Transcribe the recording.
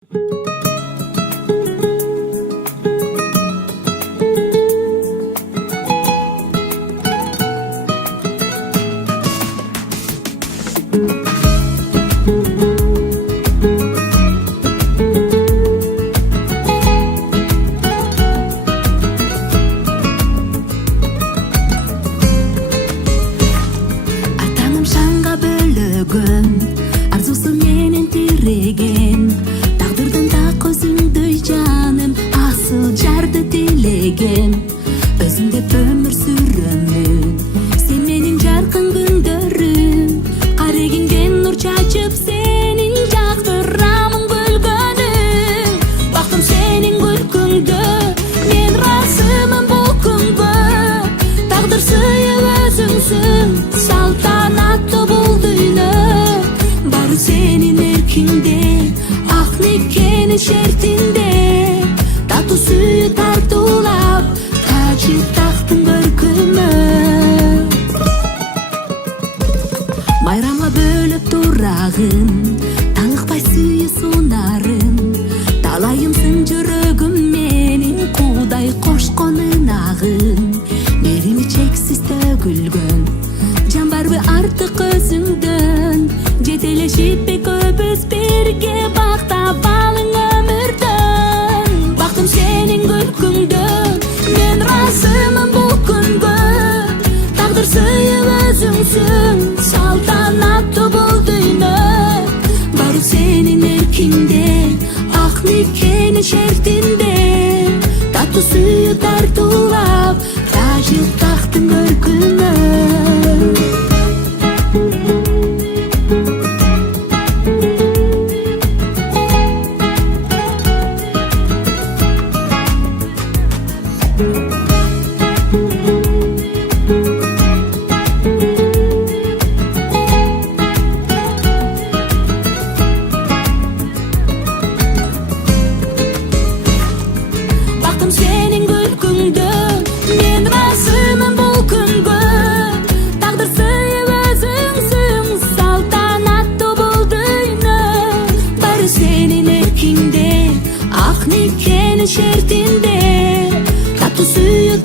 Атаным шаңға бөлөгөн, арзусу менен тиреген. Тагдырдан так өзүңдөй жаным, асыл жарды тилеген. Өзүңдөп өмүр сүрөмүн, сен менин жаркын күндөрүм. Карегиңден нур чачып, сенин жактырамын гүлгөнүң. Бактым сенин күлкүңдө, мен ыраазымын бул күнгө. Тагдыр сыйып өзүңсүң, салтанаттуу бул дүйнө. Баары сенин эркиңде, ак никенин шертинде. Татуу сүйүү тартуулап, тажы тактын көркүмө. Майрамга бөлөп турагын, талыкпай сүйүү сунарын. Талайымсың жүрөгүм менин, куудай кошкон ынагын. Мерими чексиз төгүлгөн, жан барбы артык өзүңдөн. Жетелешиппи көбүз бирге, бактап алың өмүрдөн. Бактым сенин күлкүңдө, мен ыраазымын бул күнгө. Тагдыр сыйып өзүңсүң, салтанаттуу бул дүйнө. Баары сенин эркиңде, ак никенин шертинде. Татуу сүйүү тартуулап, тажыл тактын көркүмө. Бактым сенин күлкүңдө, мен ыраазымын бул күнгө. Тагдыр сыйып өзүңсүң, салтанаттуу бул дүйнө. Баары сенин эркиңде, ак никенин шертинде. Татуу сүйүү